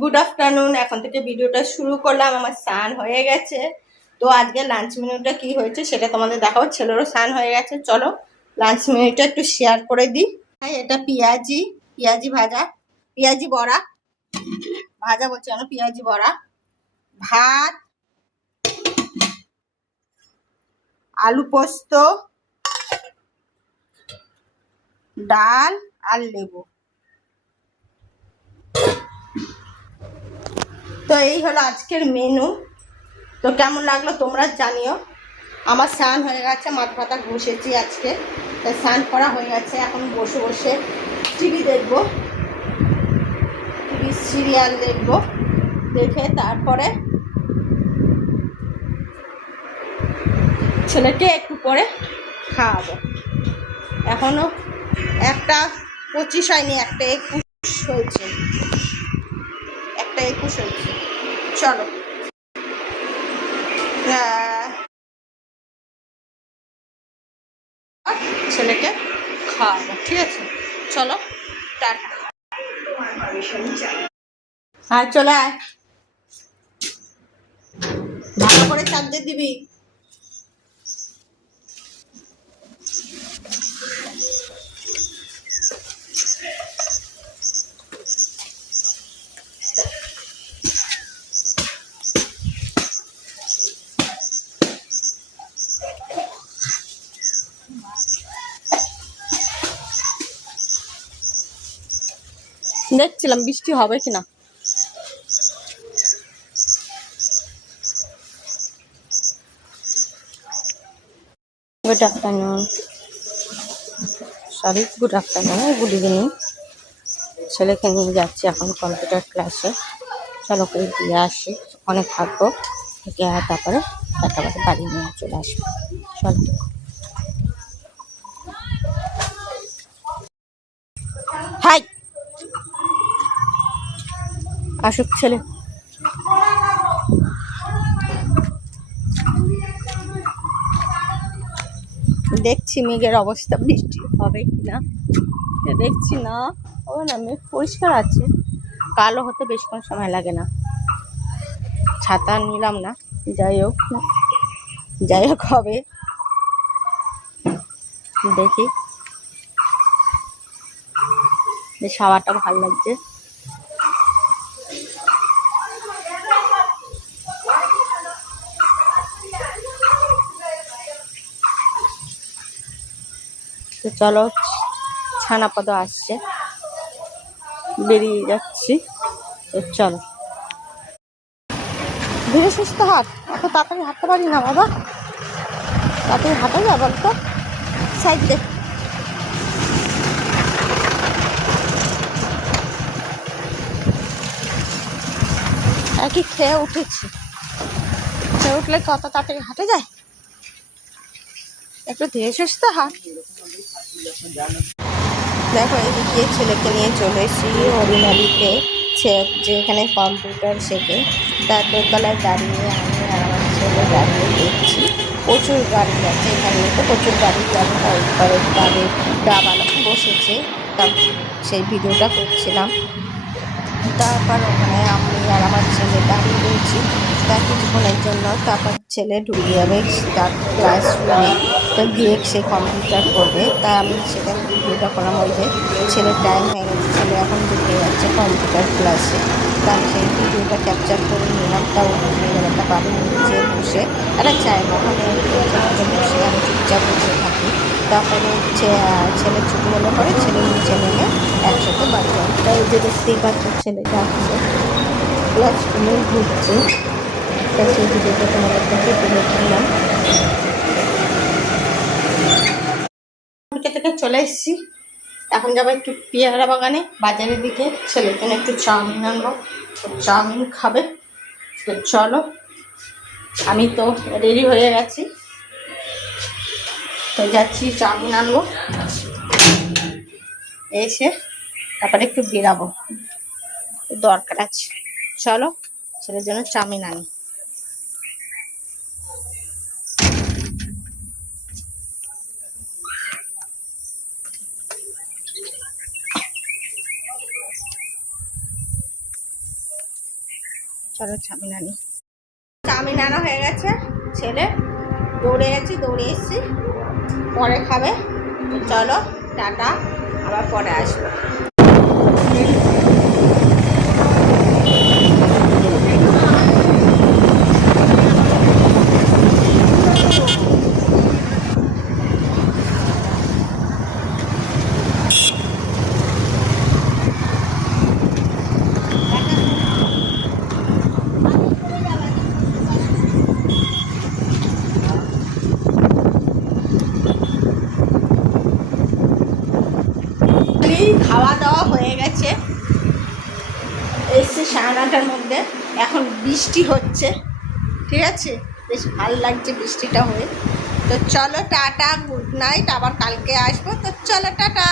Good afternoon. এখন থেকে ভিডিওটা শুরু করলাম। আমার স্নান হয়ে গেছে। তো আজকে লাঞ্চ মেনুটা কি হয়েছে সেটা তোমাদের দেখাবো। ছেলেরও স্নান হয়ে গেছে। চলো লাঞ্চ মেনুটা একটু শেয়ার করে দিই। এটা পেঁয়াজি ভাজা, পেঁয়াজি বড়া ভাজা বলছি না, পেঁয়াজি বড়া, ভাত, আলু পোস্ত, ডাল আর লেবু। তো এই হলো আজকের মেনু। তো কেমন লাগলো তোমরা জানিও। আমার স্নান হয়ে গেছে, মাথা ঘষেছি আজকে, তাই স্নান করা হয়ে গেছে। এখন বসে বসে টিভি দেখবো, টিভি সিরিয়াল দেখবো, দেখে তারপরে ছেলেকে একটু পরে খাওয়াবো। এখনো 1:25 হয়নি, 1:21 হয়েছে, 1:21 হয়েছে। চলো ছেলেকে খাওয়াবো, ঠিক আছে? চলো টাটা। আর চলে আয়, ভালো করে চার্জে দিবি। দেখছিলাম বৃষ্টি হবে কিনা। Good afternoon, good afternoon, good evening. ছেলেকে নিয়ে যাচ্ছি এখন কম্পিউটার ক্লাসে। চলো করে দিয়ে আসি, অনেক থাকবো থেকে আর তারপরে একটা বাড়ি নিয়ে চলে আসবো। চলো হাই, আসুক ছেলে। দেখছি মেঘের অবস্থা, বৃষ্টি হবে কিনা দেখছি না। ও না, মেঘ পরিষ্কার আছে, কালো হতে বেশিক্ষণ সময় লাগে না। ছাতা নিলাম না, যাই হোক হবে, দেখি। বেশ হাওয়াটা ভালো লাগছে। তো চলো, ছানাপদ আসছে, বেরিয়ে যাচ্ছি। তো চলো, ধীরে সুস্থ হাঁট, অত তাড়াতাড়ি হাঁটতে পারি না বাবা। তাড়াতাড়ি হাঁটা যায় বলতো? সাইড দেখ। কি খেয়ে উঠেছি, খেয়ে উঠলে কত তাড়াতাড়ি হাঁটে যায়? একটু ধীরে সুস্থ হাঁট। দেখো এদিকে ছেলেকে নিয়ে চলে এসেছি হরিমালিতে, যেখানে কম্পিউটার শেখে। তার দোতলায় দাঁড়িয়ে আমি আর আমার ছেলে দাঁড়িয়ে দেখছি। প্রচুর গাড়ি যাচ্ছে এখানে, তো প্রচুর গাড়ি যাবে, তারপরে গাড়ির ডাবালো বসেছে, তা সেই ভিডিওটা করছিলাম। তারপর ওখানে আমি আর আমার ছেলে দাঁড়িয়ে রয়েছি তার কিছুক্ষণের জন্য। তারপর ছেলে ঢুকে যাবে তার ক্লাসরুমে, তো গিয়ে সে কম্পিউটার করবে। তাই আমি সেটা ভিডিওটা করলাম। ওই যে ছেলের টাইম হয়ে গেছে, ছেলে এখন ঢুকে যাচ্ছে কম্পিউটার ক্লাসে। তা আমি সেই ভিডিওটা ক্যাপচার করে নিলাম। তাও একটা বাড়ির নিচে বসে একটা চায়ের ওখানে বসে আমি চুপচাপ বসে থাকি। তারপরে ছেলে ছুটি হলে পরে ছেলে নিচে নেমে একসাথে বাড়ি যায়। তাই যে দেখতেই পাচ্ছ ছেলে যাচ্ছে ক্লাসরুমে ঘুরছে, তাই সেই ভিডিওটা তোমাদের কাছে তুলে ধরলাম। থেকে চলে এসেছি, এখন যাবো একটু পেয়ারা বাগানে বাজারের দিকে, ছেলের জন্য একটু চাউমিন আনবো, চাউমিন খাবে। তো চলো, আমি তো রেডি হয়ে গেছি, তো যাচ্ছি চাউমিন আনবো। এসে তারপরে একটু বেরাবো, দরকার আছে। চলো ছেলের জন্য চাউমিন আনি। চলো চাউমিন আনি। চাউমিন আনা হয়ে গেছে, ছেলে দৌড়ে গেছি, দৌড়ে এসেছি, পরে খাবে। চলো টাটা, আবার পরে আসবো। খাওয়া দাওয়া হয়ে গেছে, এসছে 9:30টার মধ্যে। এখন বৃষ্টি হচ্ছে, ঠিক আছে, বেশ ভালো লাগছে বৃষ্টিটা হয়ে। তো চলো টাটা, গুড নাইট, আবার কালকে আসবো। তো চলো টাটা।